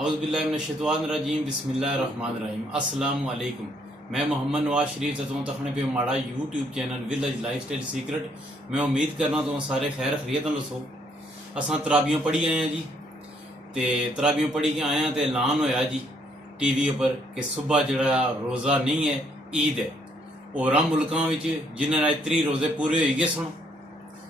औज़ुबिल्लाहिमिनश्शैतानिर्रजीम बिस्मिल्लाहिर्रहमानिर्रहीम। अस्सलाम वालेकुम। मैं मोहम्मद नवाज शरीफ जतों तखने पे माड़ा YouTube channel village lifestyle secret. मैं उम्मीद करना तो सारे खैर खरीत दसो। असां तराबियां पढ़ी आए हैं जी, ते तराबियां पढ़ी के आए हैं ते ऐलान होया जी टीवी पर कि सुबह जड़ा रोज़ा नहीं है, ईद है। होरां मुल्कां विच जिन्हां ने 30 रोजे पूरे हो गए सन,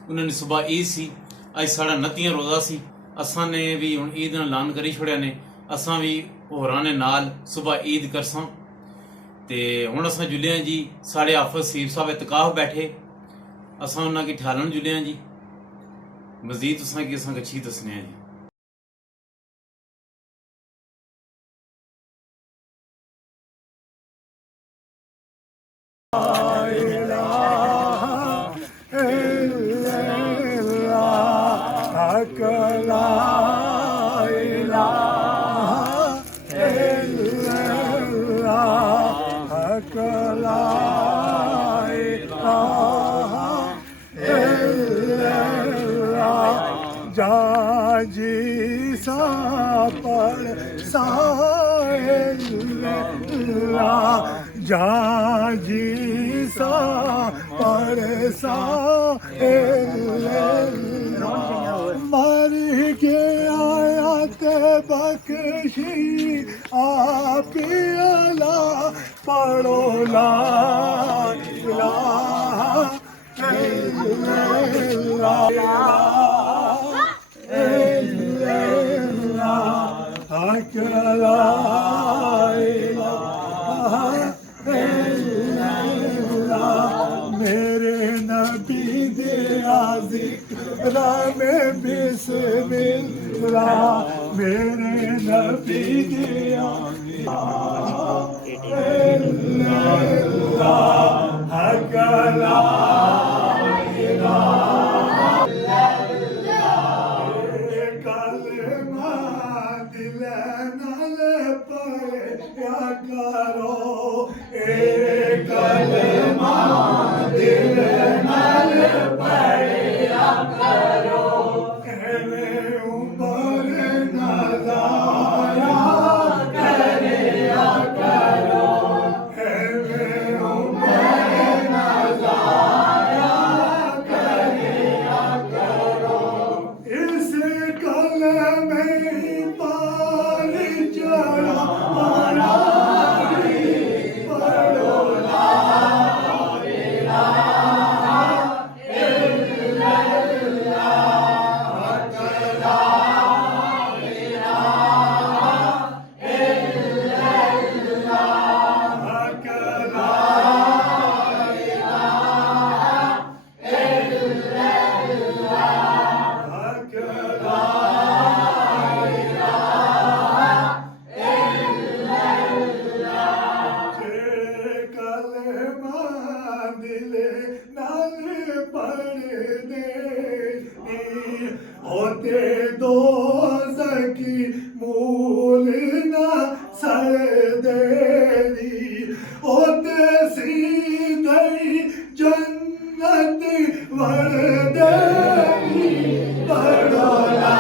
उन्होंने सुबह ईद सी। अज साढ़ा 29 रोज़ा सी। असां ने भी हुण ईद दा ऐलान करी छोड़िया ने। असां भी होरां ने नाल सुबह ईद करसां ते हुण असां जुले जी। साढ़े हाफिज सीर साहब इतकाफ बैठे, असां उन्हां की ठालन जुले जी। मजीद तुसां की असां अच्छी दसने हैं जी। जाजी सा पर साइल्ला जाजी सा पर साइल्ला मर के आया ते बख्शी आप अला पढ़ो ला इलाहा इल्लल्लाह मेरे नबी दे जिक्र में बिस्मिल्लाह मेरे नबी दे होते दो सकी मूल ना सर देरी होते सीधे जन्नत वर देरी बड़ोला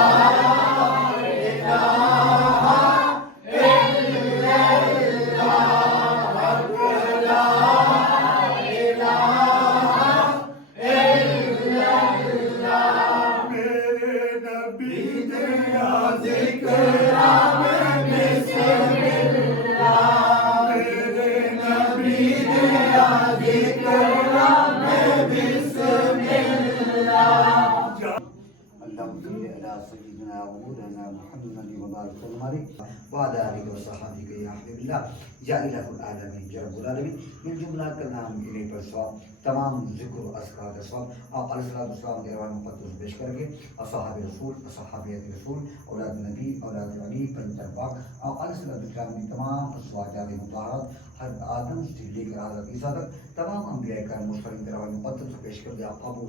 तमाम ज़िक्र अस्कार अस्वाब आप अलैहिस्सलाम के रवान मुक़द्दस पेश करके असहाब रसूल असहाबियत रसूल औलाद नबी औलाद अली पंजर पाक आप अलैहिस्सलाम की तमाम अस्वाजात मुताहरत हर आदम से लेकर हज़रत ईसा तक तमाम अंबिया का मुस्तक़िम के रवान मुक़द्दस पेश करके आप कबूल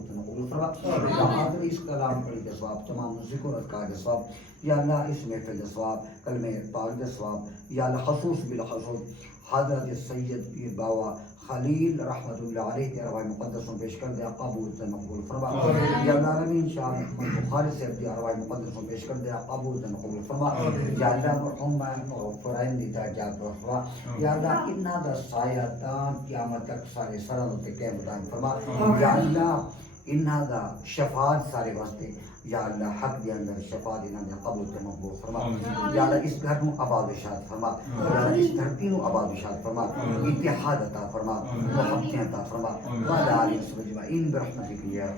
फरमा आखिरी इस कलाम पढ़ी के स्वाब तमाम ज़िक्र अस्कार स्वाब या अल्लाह इस महफिल स्वाब कलमे पाक स्वाब या अल्लाह खसूस बिल खसूस हजरत सैयद पीर बाबा खलील रहमतुल्लाह अलैह के अरवाह मुक़द्दस में पेश कर दे, कबूल से मकबूल फरमा। या अल्लाह रमीन शाह अहमद बुखारी से अपनी अरवाह मुक़द्दस में पेश कर दे, कबूल से मकबूल फरमा। या अल्लाह मरहूम फराइन दी जात फरमा। या अल्लाह इन्ना दा साया ताम क़यामत तक सारे सरन ते कायम दायम फरमा। या अल्लाह इन्ना दा शफाअत सारे वास्ते, या अल्लाह हक दे अंदर शफाअत इन्ना दे कबूल ते मकबूल फरमा। या अल्लाह इस घर में आबाद शाद फरमा, या अल्लाह इस धरती में आबाद शाद फरमा, इत्तेहाद अता फरमा, मोहब्बत अता फरमा। वाला आलिम सुबह इन बरहमतिक या